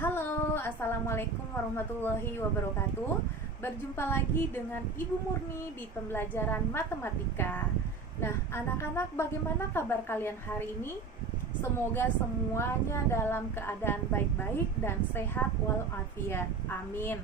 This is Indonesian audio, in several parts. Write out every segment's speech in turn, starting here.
Halo, Assalamualaikum warahmatullahi wabarakatuh. Berjumpa lagi dengan Ibu Murni di pembelajaran matematika. Nah, anak-anak, bagaimana kabar kalian hari ini? Semoga semuanya dalam keadaan baik-baik dan sehat walafiat. Amin.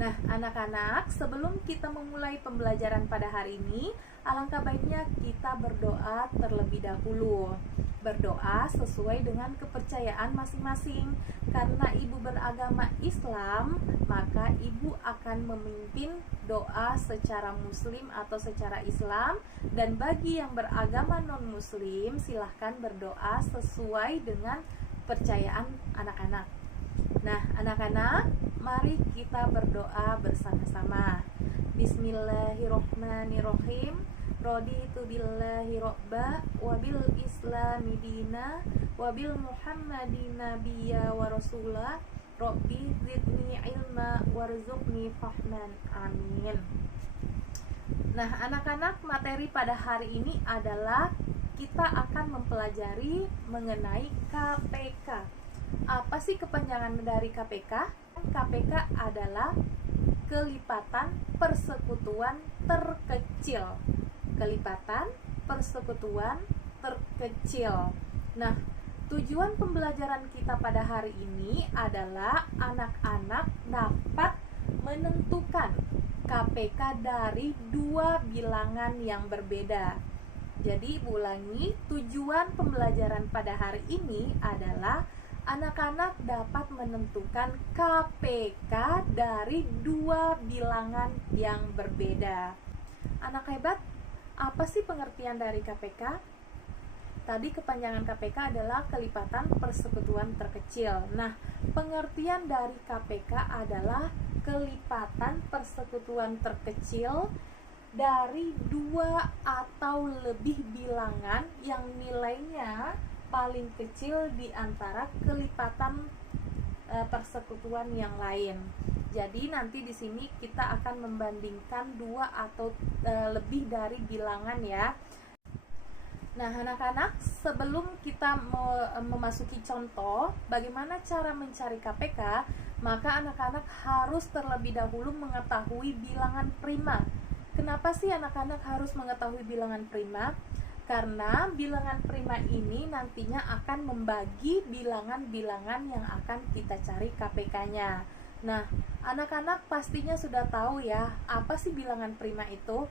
Nah, anak-anak, sebelum kita memulai pembelajaran pada hari ini, alangkah baiknya kita berdoa terlebih dahulu. Berdoa sesuai dengan kepercayaan masing-masing. Karena ibu beragama Islam, maka ibu akan memimpin doa secara muslim atau secara Islam. Dan bagi yang beragama non-muslim, silahkan berdoa sesuai dengan kepercayaan anak-anak. Nah, anak-anak, mari kita berdoa bersama-sama. Bismillahirrohmanirrohim. Raditu billahi robba wabil islami dina wabil muhammadin nabiyya wa rasulah rabbi zidni ilma warzuqni fahman. Amin. Nah, anak-anak, materi pada hari ini adalah kita akan mempelajari mengenai KPK. Apa sih kepanjangan dari KPK? KPK adalah kelipatan persekutuan terkecil. Kelipatan persekutuan terkecil. Nah, tujuan pembelajaran kita pada hari ini adalah anak-anak dapat menentukan KPK dari dua bilangan yang berbeda. Jadi, Ibu ulangi, tujuan pembelajaran pada hari ini adalah anak-anak dapat menentukan KPK dari dua bilangan yang berbeda. Anak hebat, apa sih pengertian dari KPK? Tadi kepanjangan KPK adalah kelipatan persekutuan terkecil. Nah, pengertian dari KPK adalah kelipatan persekutuan terkecil dari dua atau lebih bilangan yang nilainya paling kecil di antara kelipatan persekutuan yang lain. Jadi nanti di sini kita akan membandingkan dua atau lebih dari bilangan ya. Nah, anak-anak, sebelum kita memasuki contoh bagaimana cara mencari KPK, maka anak-anak harus terlebih dahulu mengetahui bilangan prima. Kenapa sih anak-anak harus mengetahui bilangan prima? Karena bilangan prima ini nantinya akan membagi bilangan-bilangan yang akan kita cari KPK-nya. Nah, anak-anak pastinya sudah tahu ya, apa sih bilangan prima itu?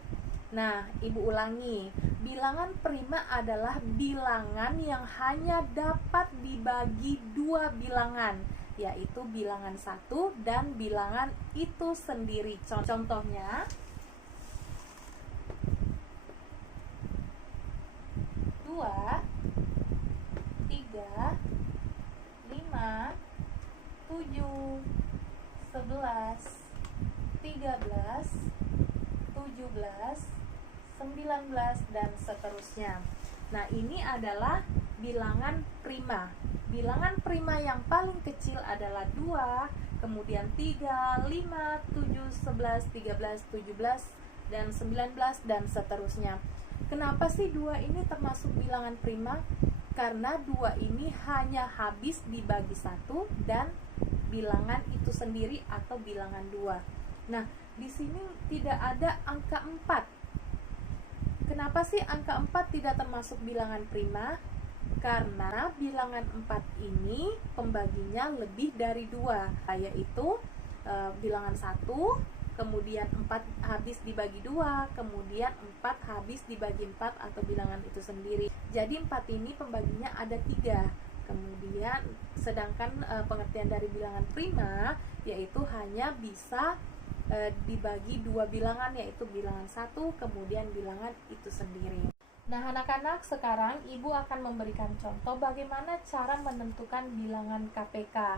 Nah, Ibu ulangi, bilangan prima adalah bilangan yang hanya dapat dibagi dua bilangan, yaitu bilangan satu dan bilangan itu sendiri. Contohnya, 2, 3, 5, 7, 11, 13, 17, 19, dan seterusnya. Nah, ini adalah bilangan prima. Bilangan prima yang paling kecil adalah 2, kemudian 3, 5, 7, 11, 13, 17, dan 19, dan seterusnya. Kenapa sih 2 ini termasuk bilangan prima? Karena 2 ini hanya habis dibagi 1 dan bilangan itu sendiri atau bilangan 2. Nah, di sini tidak ada angka 4. Kenapa sih angka 4 tidak termasuk bilangan prima? Karena bilangan 4 ini pembaginya lebih dari 2, yaitu bilangan 1, kemudian 4 habis dibagi 2, kemudian 4 habis dibagi 4 atau bilangan itu sendiri. Jadi 4 ini pembaginya ada 3. Kemudian sedangkan pengertian dari bilangan prima yaitu hanya bisa dibagi dua bilangan, yaitu bilangan 1 kemudian bilangan itu sendiri. Nah, anak-anak, sekarang Ibu akan memberikan contoh bagaimana cara menentukan bilangan KPK.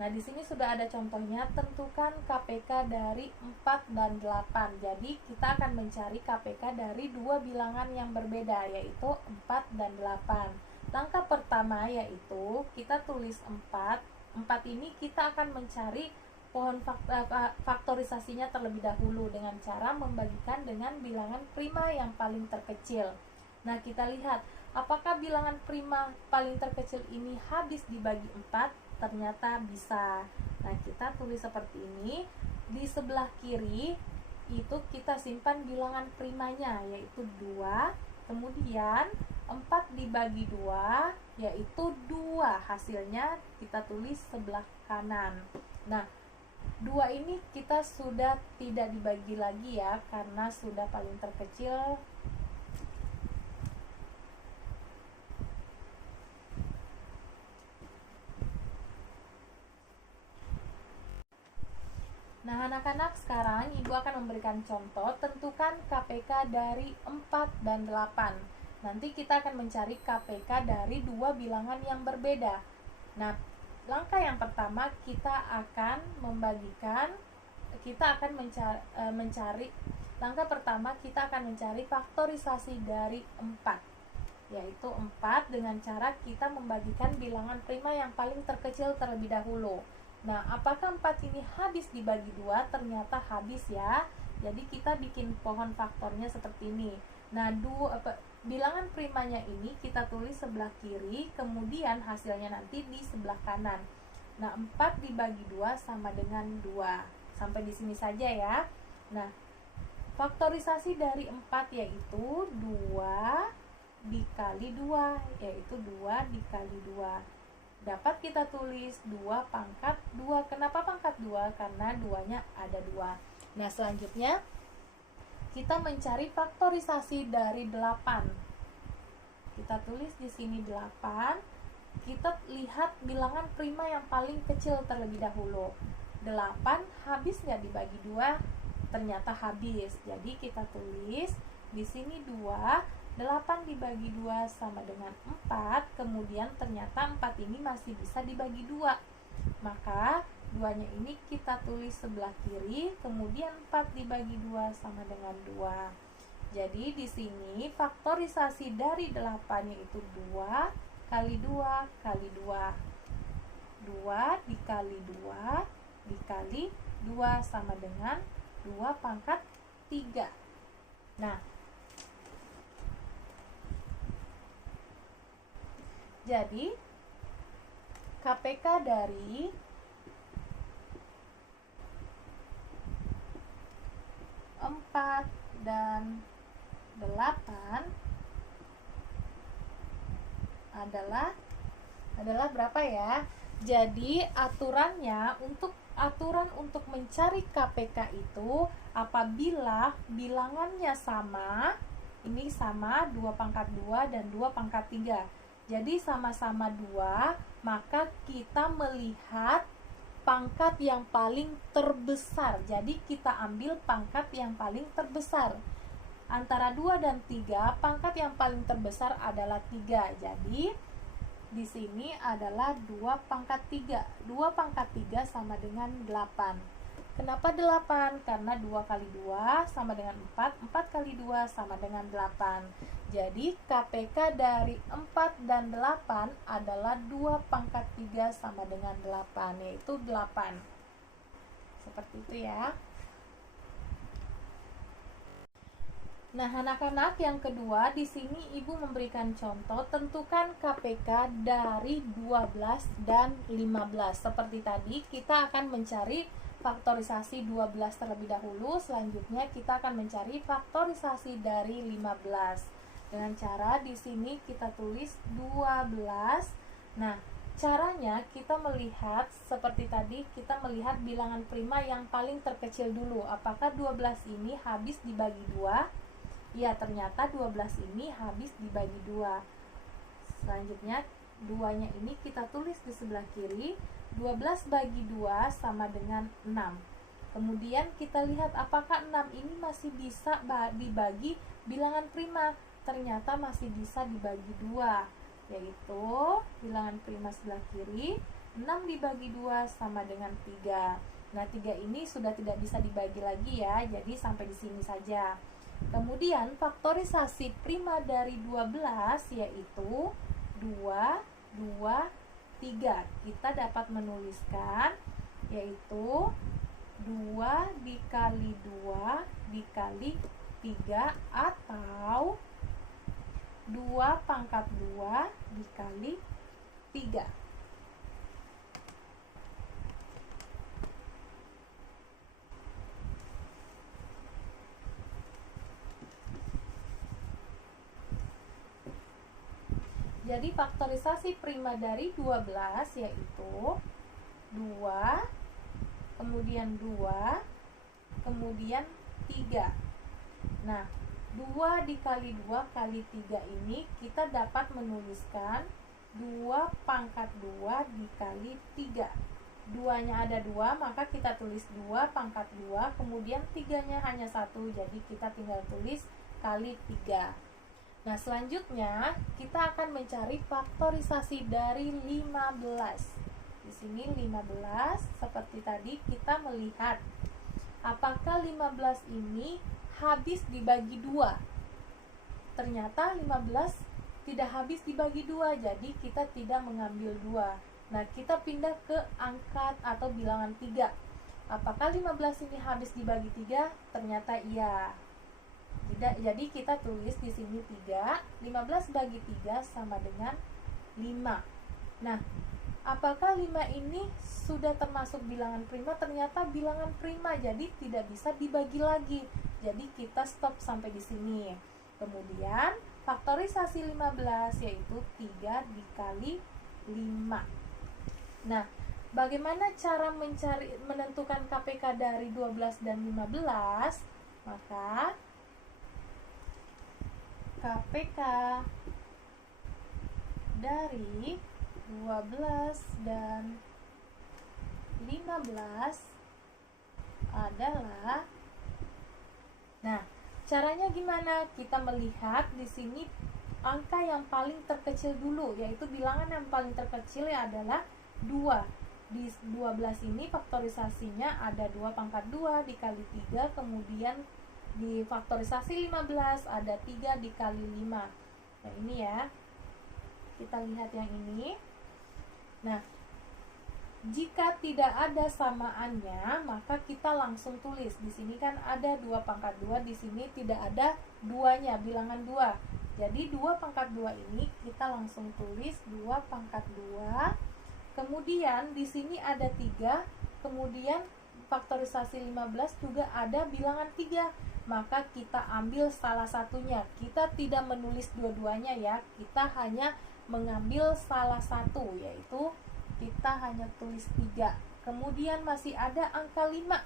Nah, di sini sudah ada contohnya, tentukan KPK dari 4 dan 8. Jadi, kita akan mencari KPK dari dua bilangan yang berbeda, yaitu 4 dan 8. Langkah pertama yaitu kita tulis 4. 4 ini kita akan mencari pohon faktorisasinya terlebih dahulu dengan cara membagikan dengan bilangan prima yang paling terkecil. Nah, kita lihat apakah bilangan prima paling terkecil ini habis dibagi 4? ternyata bisa. Nah, kita tulis seperti ini. Di sebelah kiri itu kita simpan bilangan primanya, yaitu 2. Kemudian 4 dibagi 2 yaitu 2. Hasilnya kita tulis sebelah kanan. Nah, 2 ini kita sudah tidak dibagi lagi ya, karena sudah paling terkecil. Nah, anak-anak, sekarang Ibu akan memberikan contoh. Tentukan KPK dari 4 dan 8. Nanti kita akan mencari KPK dari 2 bilangan yang berbeda. Nah, langkah yang pertama kita akan mencari langkah pertama kita akan mencari faktorisasi dari 4, yaitu 4 dengan cara kita membagikan bilangan prima yang paling terkecil terlebih dahulu. Nah, apakah 4 ini habis dibagi 2? Ternyata habis ya. Jadi kita bikin pohon faktornya seperti ini. Nah, bilangan primanya ini kita tulis sebelah kiri, kemudian hasilnya nanti di sebelah kanan. Nah, 4 dibagi 2 sama dengan 2. Sampai di sini saja ya. Nah, faktorisasi dari 4 yaitu 2 dikali 2, yaitu 2 dikali 2. Dapat kita tulis 2 pangkat 2. Kenapa pangkat 2? Karena 2-nya ada 2. Nah, selanjutnya kita mencari faktorisasi dari 8. Kita tulis di sini 8. Kita lihat bilangan prima yang paling kecil terlebih dahulu. 8 habis nggak dibagi 2? Ternyata habis. Jadi kita tulis di sini 2. 8 dibagi 2 sama dengan 4. Kemudian ternyata 4 ini masih bisa dibagi 2. Maka 2-nya ini kita tulis sebelah kiri. Kemudian 4 dibagi 2 sama dengan 2. Jadi di sini faktorisasi dari 8 yaitu 2 kali 2 kali 2. 2 dikali 2 dikali 2 sama dengan 2 pangkat 3. Nah, jadi KPK dari 4 dan 8 adalah berapa ya? Jadi aturan untuk mencari KPK itu apabila bilangannya sama, ini sama 2 pangkat 2 dan 2 pangkat 3. Jadi sama-sama 2, maka kita melihat pangkat yang paling terbesar. Jadi kita ambil pangkat yang paling terbesar. Antara 2 dan 3, pangkat yang paling terbesar adalah 3. Jadi di sini adalah 2 pangkat 3. 2 pangkat 3 sama dengan 8. Kenapa 8? Karena 2 kali 2 sama dengan 4. 4 kali 2 sama dengan 8. Jadi KPK dari 4 dan 8 adalah 2 pangkat 3 sama dengan 8, yaitu 8. Seperti itu ya. Nah, anak-anak, yang kedua di sini Ibu memberikan contoh, tentukan KPK dari 12 dan 15. Seperti tadi, kita akan mencari faktorisasi 12 terlebih dahulu. Selanjutnya kita akan mencari faktorisasi dari 15. Dengan cara di sini kita tulis 12. Nah, caranya kita melihat seperti tadi, kita melihat bilangan prima yang paling terkecil dulu. Apakah 12 ini habis dibagi 2? Ya, ternyata 12 ini habis dibagi 2. Selanjutnya 2-nya ini kita tulis di sebelah kiri. 12 bagi 2 sama dengan 6. Kemudian kita lihat apakah 6 ini masih bisa dibagi bilangan prima. Ternyata masih bisa dibagi 2, yaitu bilangan prima sebelah kiri. 6 dibagi 2 sama dengan 3. Nah, 3 ini sudah tidak bisa dibagi lagi ya, jadi sampai di sini saja. Kemudian faktorisasi prima dari 12 yaitu 2, 2, 3. Kita dapat menuliskan yaitu 2 dikali 2 dikali 3 atau 2 pangkat 2 dikali 3. Jadi faktorisasi prima dari 12 yaitu 2, kemudian 2, kemudian 3. Nah, 2 dikali 2 kali 3 ini kita dapat menuliskan 2 pangkat 2 dikali 3. 2-nya ada 2, maka kita tulis 2 pangkat 2, kemudian 3-nya hanya 1, jadi kita tinggal tulis kali 3. Nah, selanjutnya kita akan mencari faktorisasi dari 15. Di sini 15, seperti tadi kita melihat apakah 15 ini habis dibagi 2. Ternyata 15 tidak habis dibagi 2, jadi kita tidak mengambil 2. Nah, kita pindah ke angka atau bilangan 3. Apakah 15 ini habis dibagi 3? Ternyata iya. Jadi kita tulis di sini 3, 15 bagi 3 sama dengan 5. Nah, apakah 5 ini sudah termasuk bilangan prima? Ternyata bilangan prima, jadi tidak bisa dibagi lagi. Jadi kita stop sampai di sini. Kemudian faktorisasi 15 yaitu 3 dikali 5. Nah, bagaimana cara menentukan KPK dari 12 dan 15? Maka KPK dari 12 dan 15 adalah, nah, caranya gimana? Kita melihat di sini angka yang paling terkecil dulu, yaitu bilangan yang paling terkecil adalah 2. Di 12 ini faktorisasinya ada 2 pangkat 2 dikali 3, kemudian di faktorisasi 15 ada 3 dikali 5. Nah, ini ya. Kita lihat yang ini. Nah, jika tidak ada samaannya, maka kita langsung tulis. Di sini kan ada 2 pangkat 2, di sini tidak ada 2-nya, bilangan 2. Jadi 2 pangkat 2 ini kita langsung tulis 2 pangkat 2. Kemudian di sini ada 3, kemudian faktorisasi 15 juga ada bilangan 3. Maka kita ambil salah satunya. Kita tidak menulis dua-duanya ya. Kita hanya mengambil salah satu, yaitu kita hanya tulis 3. Kemudian masih ada angka 5.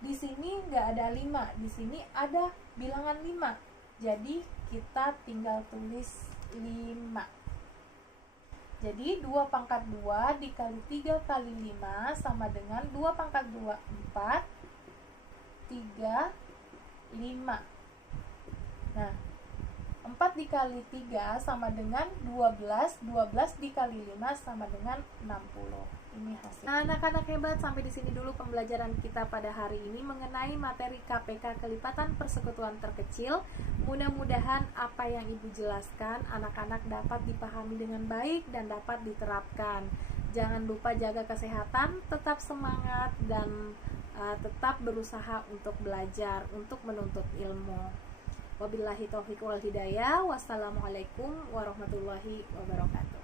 Di sini nggak ada 5, di sini ada bilangan 5. Jadi kita tinggal tulis 5. Jadi 2 pangkat 2 dikali 3 kali 5 sama dengan 2 pangkat 2, 4, 3, 5. Nah, 4 dikali 3 sama dengan 12, 12 dikali 5 sama dengan 60. Ini hasil. Nah, anak-anak hebat, sampai di sini dulu pembelajaran kita pada hari ini mengenai materi KPK kelipatan persekutuan terkecil. Mudah-mudahan apa yang Ibu jelaskan anak-anak dapat dipahami dengan baik dan dapat diterapkan. Jangan lupa jaga kesehatan, tetap semangat dan tetap berusaha untuk belajar, untuk menuntut ilmu. Wabillahi taufiq wal hidayah. Wassalamualaikum warahmatullahi wabarakatuh.